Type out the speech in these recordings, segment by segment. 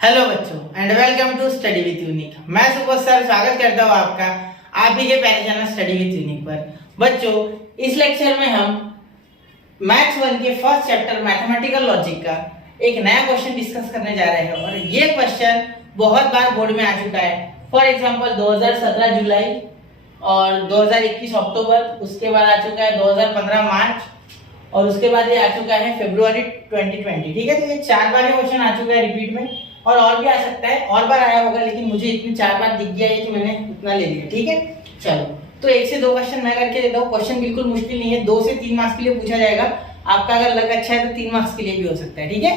Hello बच्चों and welcome to study with Unique. मैं Subodh sir स्वागत करता हूँ आपका आप ही के प्यारे चैनल स्टडी विद यूनिक पर। बच्चों, इस लेक्चर में हम मैथ्स 1 के फर्स्ट चैप्टर मैथमेटिकल लॉजिक का एक नया क्वेश्चन डिस्कस करने जा रहे हैं और ये क्वेश्चन बहुत बार बोर्ड में आ चुका है। फॉर एग्जांपल 2017 जुलाई और 2021 अक्टूबर, उसके बाद आ चुका है 2015 मार्च और उसके बाद ये आ चुका है फरवरी 2020। ठीक है, तो ये 4 बार ये क्वेश्चन आ चुका है रिपीट में और भी आ सकता है, और बार आया होगा, लेकिन मुझे इतनी 4 बार दिख गया है कि मैंने उतना ले लिया। ठीक है, चलो तो 1 से 2 क्वेश्चन मैं करके देता हूँ। क्वेश्चन बिल्कुल मुश्किल नहीं है, 2 से 3 मार्क्स के लिए पूछा जाएगा। आपका अगर लक अच्छा है तो 3 मार्क्स के लिए भी हो सकता है। ठीक है,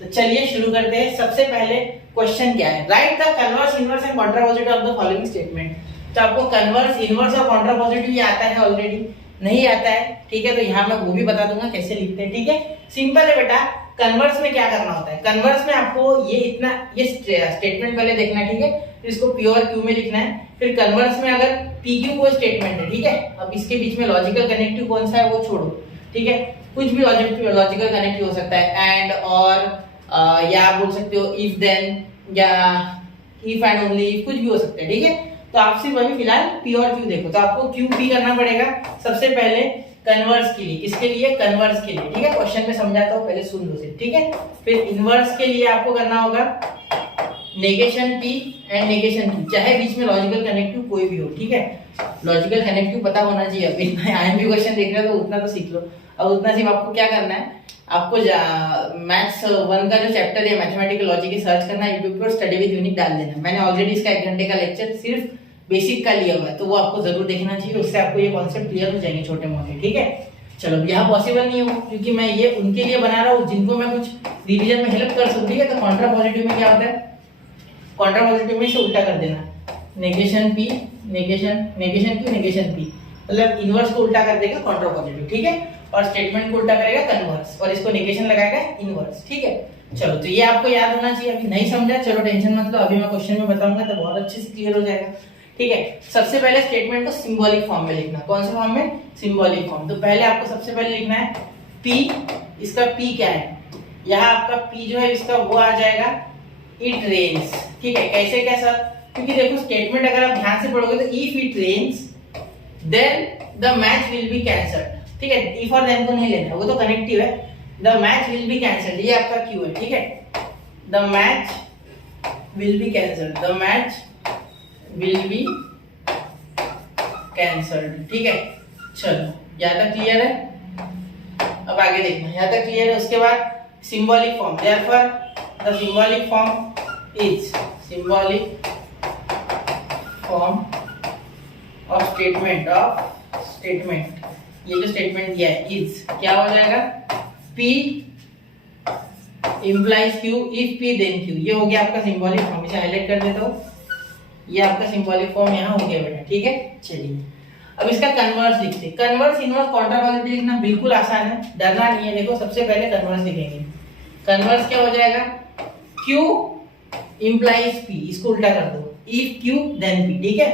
तो चलिए शुरू करते हैं। सबसे पहले क्वेश्चन क्या है, right the converse, inverse and contrapositive of the following statement. तो आपको कन्वर्स, इनवर्स और कॉन्ट्रापोजिटिव ये आता है ऑलरेडी, नहीं आता है। ठीक है, तो यहाँ मैं वो भी बता दूंगा कैसे लिखते हैं। ठीक है, सिंपल है बेटा। कन्वर्स में क्या करना होता है, कन्वर्स में आपको ये स्टेटमेंट पहले देखना है। ठीक है, फिर इसको प्योर क्यू में लिखना है। फिर कन्वर्स में अगर पी क्यू कोई स्टेटमेंट है, ठीक है, अब इसके बीच में लॉजिकल कनेक्टिव कौन सा है वो छोड़ो। ठीक है, कुछ भी लॉजिकल कनेक्टिव हो सकता है, एंड और या आप बोल सकते हो इफ देन या इफ एंड ओनली, कुछ भी हो सकता है। ठीक है, तो आप सिर्फ अभी फिलहाल पी और क्यू देखो। तो आपको क्यू पी करना पड़ेगा सबसे पहले कन्वर्स के लिए। किसके लिए? कन्वर्स के लिए। ठीक है, क्वेश्चन में समझाता हूँ, पहले सुन लो सिर्फ। ठीक है, फिर इनवर्स के लिए आपको करना होगा negation P and negation Q, चाहे बीच में लॉजिकल कनेक्टिव कोई भी हो। ठीक है, लॉजिकल कनेक्टिव पता होना चाहिए। अभी आईएमपी क्वेश्चन देख रहे हो तो उतना तो सीख लो। अब उतना सिर्फ आपको क्या करना है, आपको मैथ्स 1 का जो चैप्टर है मैथमेटिकल लॉजिक सर्च करना है यूट्यूब पर, स्टडी विद यूनिक डाल देना। मैंने ऑलरेडी इसका 1 घंटे का लेक्चर सिर्फ बेसिक का लिया हुआ है, तो वो आपको जरूर देखना चाहिए। उससे आपको ये कॉन्सेप्ट क्लियर हो जाएंगे छोटे मोटे। ठीक है, चलो यहाँ पॉसिबल नहीं हो क्योंकि मैं ये उनके लिए बना रहा हूँ जिनको मैं कुछ रिवीजन में हेल्प कर सकूँ। ठीक है, तो कॉन्ट्रापोजिटिव में क्या होता है, कॉन्ट्रापोजिटिव में इसे उल्टा कर देना, negation P negation negation Q negation P, मतलब इनवर्स को उल्टा कर देगा कॉन्ट्रापोजिटिव। ठीक है, और स्टेटमेंट को उल्टा करेगा कन्वर्स और इसको नेगेशन लगाएगा इनवर्स। ठीक है, चलो तो ये आपको याद होना चाहिए। अभी नहीं समझा, चलो टेंशन मत लो, अभी मैं क्वेश्चन में बताऊंगा तो बहुत अच्छे से क्लियर हो जाएगा। ठीक है, सबसे पहले स्टेटमेंट को सिंबॉलिक फॉर्म में लिखना। कौन से फॉर्म में? Symbolic form. तो पहले आपको सबसे पहले लिखना है P। इसका P क्या है, यहाँ आपका P जो है इसका वो आ जाएगा इट रेन्स। ठीक है, कैसे कैसा, क्योंकि देखो स्टेटमेंट अगर आप ध्यान से पढ़ोगे तो if it rains then the match will be cancelled. ठीक है, इफ और देन को नहीं लेना, वो तो कनेक्टिव है। The match will be cancelled, ये आपका क्यू है। ठीक है, the match will be cancelled, the match will be cancelled। ठीक है, चलो यहाँ तक क्लियर है। अब आगे देखना, यहाँ तक क्लियर है। उसके बाद symbolic form, therefore the symbolic form is symbolic form of statement। ये जो स्टेटमेंट दिया है is क्या हो जाएगा, P implies Q if P then Q। ये हो गया आपका सिंबॉलिक फॉर्म। इसे हाईलाइट कर देता हूँ, ये आपका सिंबॉलिक फॉर्म यहाँ हो गया बेटा। ठीक है, चलिए अब इसका कन्वर्स लिखते हैं। कन्वर्स, इनवर्स, कॉन्ट्रापोजिटिव लिखना बिल्कुल आसान है, डरना नहीं है। देखो सबसे पहले कन्वर्स लिखेंगे। कन्वर्स क्या हो जाएगा, Q implies P, इसको उल्टा कर दो, if Q then P। ठीक है,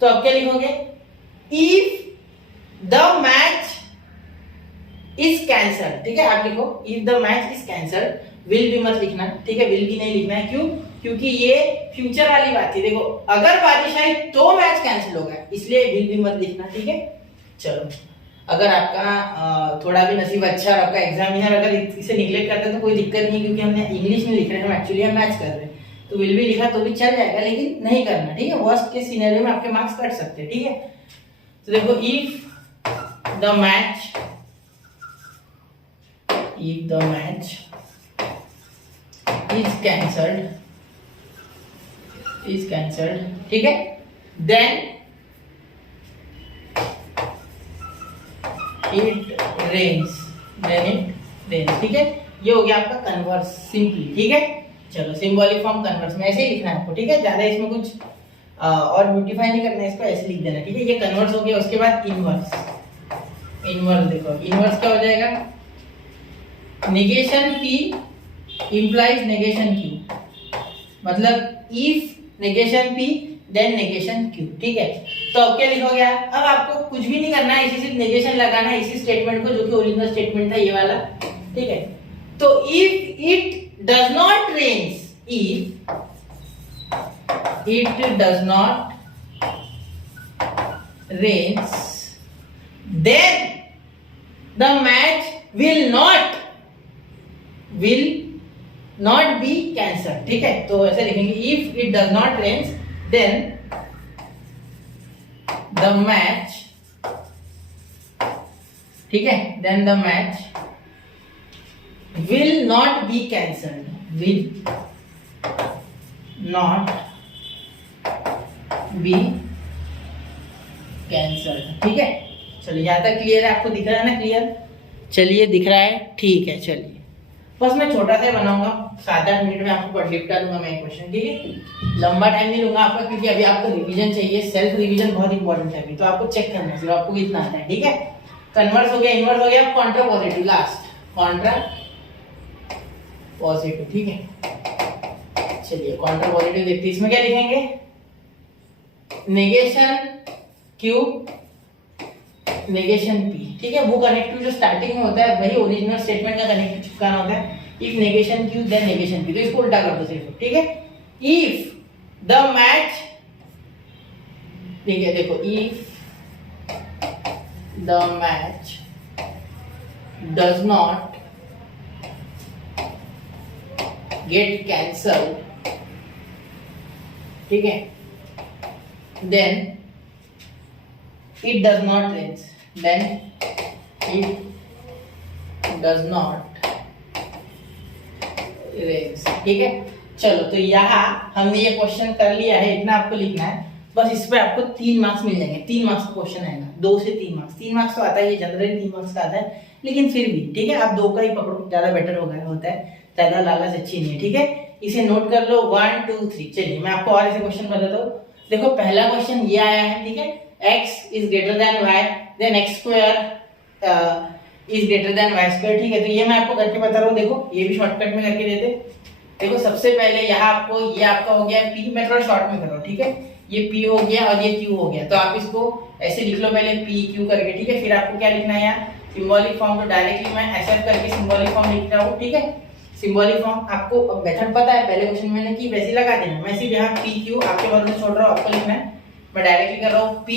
तो अब क्या लिखोगे, if the match is cancelled। ठीक है, आप लिखो if the match is cancelled। Will भी मत लिखना। ठीक है, विल भी नहीं लिखना है। क्यों? क्योंकि ये फ्यूचर वाली बात है। देखो अगर बारिश आई तो मैच कैंसिल होगा, इसलिए विल भी मत लिखना। ठीक है, चलो अगर आपका थोड़ा भी नसीब अच्छा और आपका एग्जामिनर अगर इसे निगलेक्ट करता है तो कोई दिक्कत नहीं, क्योंकि हमने इंग्लिश में लिख रहे हैं, एक्चुअली हम मैच कर रहे हैं, तो विल भी लिखा तो भी चल जाएगा, लेकिन नहीं करना। ठीक है, वर्स्ट के सिनेरियो में आपके मार्क्स कट सकते हैं। ठीक है, तो देखो if the match is cancelled। ठीक है, then it rains। ठीक है, ये हो गया आपका कन्वर्स सिंपली। ठीक है, चलो सिंबॉलिक फॉर्म कन्वर्स में ऐसे ही लिखना है आपको। ठीक है, ज्यादा इसमें कुछ और ब्यूटीफाई नहीं करना है, इसको ऐसे लिख देना। ठीक है, ये कन्वर्स हो गया। उसके बाद इनवर्स। देखो इनवर्स क्या हो जाएगा, negation P implies negation Q, मतलब if negation P then negation Q। ठीक है, तो अब क्या लिखोगे आप, अब आपको कुछ भी नहीं करना है, इसी सिर्फ नेगेशन लगाना है इसी स्टेटमेंट को, जो कि ओरिजिनल स्टेटमेंट था ये वाला। ठीक है, तो if it does not rains, if it does not rains, then the match will not be cancelled. ठीक है, तो ऐसे लिखेंगे if it does not rains, then the match, ठीक है, then the match will not be cancelled, will not be cancelled. ठीक है, चलिए यहाँ तक क्लियर है, आपको दिख रहा है ना क्लियर? चलिए दिख रहा है, ठीक है। चलिए बस मैं छोटा सा बनाऊंगा, 7-8 मिनट में आपको पढ़ निपटा दूंगा मैं क्वेश्चन, ठीक है। लंबा टाइम नहीं लूंगा आपका, क्योंकि अभी आपको रिवीजन चाहिए, सेल्फ रिवीजन बहुत इंपॉर्टेंट है अभी, तो आपको चेक करना है सिर्फ, आपको इतना आता है, ठीक है। कन्वर्स हो गया, इनवर्स हो गया, Contra positive, last Contra positive, ठीक है। चलिए कॉन्ट्रा पॉजिटिव देखते हैं, इसमें क्या लिखेंगे? नेगेशन क्यू, नेगेशन पी, ठीक है। वो कनेक्टिव जो स्टार्टिंग में होता है वही ओरिजिनल स्टेटमेंट का कनेक्टिव चिपकाना होता है। If negation Q then negation P, तो इसको उल्टा कर दो सिर्फ, ठीक है। इफ द मैच, ठीक है, देखो if the match does not get cancelled, ठीक है, then it does not rains, then it does not rains, ठीक है। चलो तो यहाँ हमने ये क्वेश्चन कर लिया है, इतना आपको लिखना है बस। इस पे आपको 3 मार्क्स मिल जाएंगे, 3 मार्क्स का क्वेश्चन आएगा, 2 से 3 मार्क्स। 3 मार्क्स तो आता है, ये जनरली 3 मार्क्स का आता है, लेकिन फिर भी ठीक है, आप 2 का ही पकड़ो, ज्यादा बेटर होता है, ज्यादा लालच अच्छी नहीं है, ठीक है। इसे नोट कर लो 1 2 3। चलिए मैं आपको और ऐसे क्वेश्चन बताता हूँ। देखो पहला क्वेश्चन ये आया है, ठीक है, x is greater than y, then x square is greater than y square, ठीक है। तो ये मैं आपको करके बता रहा हूँ, देखो ये भी शॉर्टकट में करके देते। देखो सबसे पहले यहाँ आपको, ये आपका हो गया p, मैं थोड़ा शॉर्ट में कर रहा हूँ, ठीक है। ये p हो गया और ये q हो गया, तो आप इसको ऐसे लिख लो पहले p q करके, ठीक है। फिर आपको क्या लिखना है यहाँ? सिंबॉलिक फॉर्म, तो डायरेक्टली मैं ऐसे करके सिंबॉलिक फॉर्म लिख रहा हूँ, ठीक है। सिंबॉलिक फॉर्म आपको मेथड पता है, पहले क्वेश्चन मैंने की वैसे लगा देना। मैं सिर्फ यहाँ p q आपके भरोसे छोड़ रहा हूँ, आपको लिखना है। मैं डायरेक्टली कर रहा हूँ p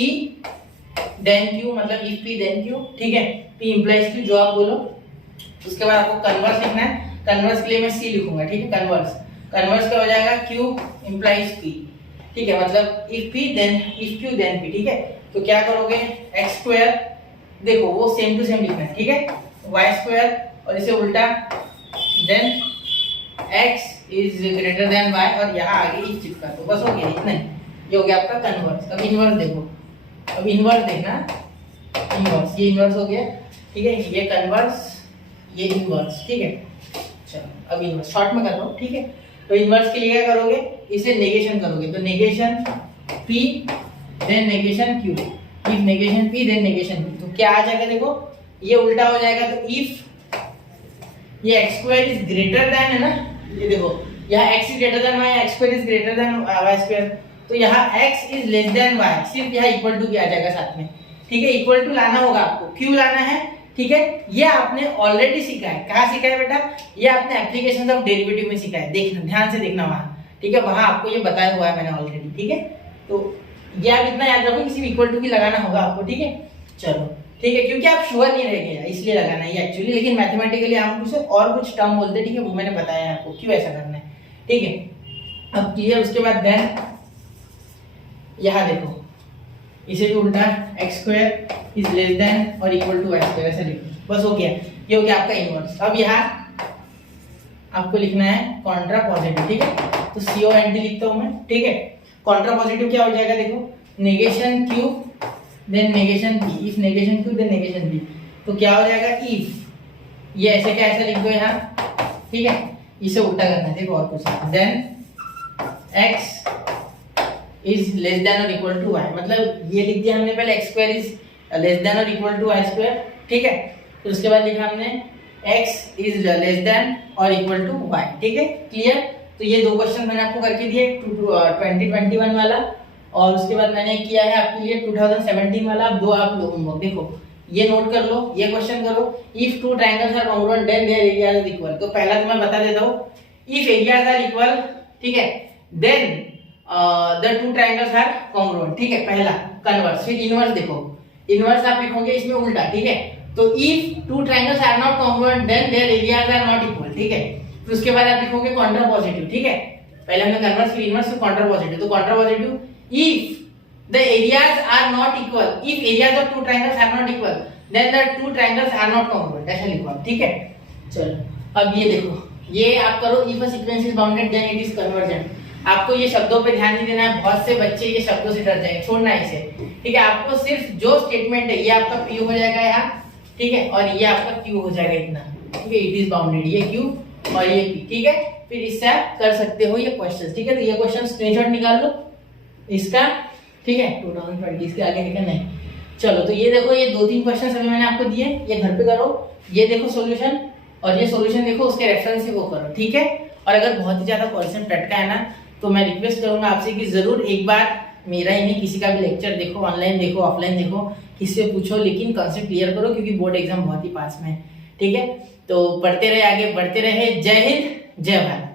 देन q, मतलब if p देन q, ठीक है। p implies q जो आप बोलो। उसके बाद आपको कन्वर्स लिखना है, कन्वर्स के लिए मैं c लिखूंगा, ठीक है। कन्वर्स का हो जाएगा q implies p, ठीक है, मतलब if q then p, ठीक है। तो क्या करोगे? x स्क्वायर, देखो वो सेम टू सेम लिखना है, ठीक है, y स्क्वायर और इसे उल्टा, then x is greater than y और यहाँ आगे इस चिपका दो, बस हो गया, इतना ही। ये हो गया आपका कन्वर्स। अब इनवर्स देखो, अब इनवर्स देखना, इनवर्स, ये इनवर्स हो गया, ठीक है, ये कन्वर्स, ये इनवर्स, ठीक है। चलो अब इनवर्स शॉर्ट में कर रहा हूँ, ठीक है। तो इनवर्स के लिए क्या करोगे? इसे नेगेशन करोगे, तो negation p then negation q, if negation p then negation q, तो क्या आ जाएगा? देखो ये उल्टा हो जाएगा, तो इफ ये x square is greater then, है ना, ये देखो यहाँ x is greater than y, x square is greater than y square, तो यहाँ x is less then y, सिर्फ यहाँ इक्वल टू भी आ जाएगा साथ में, ठीक है। इक्वल टू लाना होगा आपको, क्यों लाना है, ठीक है। ये आपने ऑलरेडी सीखा है, कहाँ सीखा है बेटा? ये आपने एप्लीकेशन ऑफ डेरिवेटिव में सीखा है, देखना ध्यान से देखना वहाँ, ठीक है, वहाँ आपको ये बताया हुआ है मैंने ऑलरेडी, ठीक है। तो ये आप इतना याद रखो कि सिर्फ इक्वल टू भी लगाना होगा आपको, ठीक है। चलो ठीक है, क्योंकि आप श्योर नहीं रह गए इसलिए लगाना है एक्चुअली, लेकिन मैथमेटिकली हम उसे और कुछ टर्म बोलते हैं, ठीक है, वो मैंने बताया आपको क्यों ऐसा करना है, ठीक है। अब क्लियर? उसके बाद देन यहाँ देखो, इसे भी उल्टा x square is less than और इक्वल टू y स्क्वायर, ऐसे लिखो, बस हो गया। ये हो गया आपका इनवर्स। अब यहाँ आपको लिखना है कॉन्ट्रा पॉजिटिव, ठीक है, तो CONT लिखता हूँ मैं, ठीक है। कॉन्ट्रा पॉजिटिव क्या हो जाएगा? देखो negation q then negation p, if negation q then negation p, तो क्या हो जाएगा? इफ ये ऐसे क्या ऐसे लिख दो यहाँ, ठीक है, इसे उल्टा करना है, देखो और कुछ नहीं, then x is less than और इक्वल टू y, मतलब ये लिख दिया हमने पहले x square is less than और इक्वल टू y स्क्वायर, ठीक है। तो उसके बाद लिखा हमने x इज लेस देन और इक्वल टू y, ठीक है, क्लियर। तो ये 2 क्वेश्चन मैंने आपको करके दिए, 2021 वाला, और उसके बाद मैंने किया है आपके लिए 2017 वाला। अब 2 आप होमवर्क देखो, ये नोट कर लो, ये क्वेश्चन करो, if 2 triangles are congruent then their areas are equal. तो पहला तो मैं बता देता हूँ, इफ एरियाज आर इक्वल ठीक है। Then the two triangles are congruent, ठीक है, पहला कन्वर्स। फिर इनवर्स देखो, इनवर्स आप लिखोगे इसमें उल्टा, ठीक है। तो if two triangles are not congruent then their areas are not equal, ठीक है। फिर उसके बाद आप लिखोगे कॉन्ट्रा पॉजिटिव, ठीक है। पहले हमने कन्वर्स फिर इनवर्स फिर कॉन्ट्रा पॉजिटिव। तो Contra positive, if the areas are not equal, if areas of two triangles are not equal then the two triangles are not congruent, ऐसा लिखो आप, ठीक है। चलो अब ये देखो, ये आप करो if a sequence is bounded then it is convergent। आपको ये शब्दों पे ध्यान नहीं देना है, बहुत से बच्चे ये शब्दों से डर जाएंगे, छोड़ना है इसे, ठीक है। आपको सिर्फ जो स्टेटमेंट है ये आपका P हो जाएगा यहाँ, ठीक है, और ये आपका Q हो जाएगा इतना, ठीक है। इट इज बाउंडेड, ये Q और ये P, ठीक है। फिर इससे आप कर सकते हो ये क्वेश्चन, ठीक है। तो ये क्वेश्चन स्क्रीनशॉट निकाल लो इसका, ठीक है। 2020 इसके आगे लिखा नहीं। चलो तो ये देखो, ये 2-3 क्वेश्चन अभी मैंने आपको दिए, ये घर पे करो, ये देखो सॉल्यूशन और ये सॉल्यूशन देखो, उसके रेफरेंस से वो करो, ठीक है। और अगर बहुत ही ज्यादा क्वेश्चन टटका है ना, तो मैं रिक्वेस्ट करूंगा आपसे कि जरूर एक बार मेरा ही नहीं किसी का भी लेक्चर देखो, ऑनलाइन देखो, ऑफलाइन देखो, किसी से पूछो, लेकिन कंसेप्ट क्लियर करो क्योंकि बोर्ड एग्जाम बहुत ही पास में है, ठीक है। तो पढ़ते रहे, आगे बढ़ते रहे। जय हिंद, जय भारत।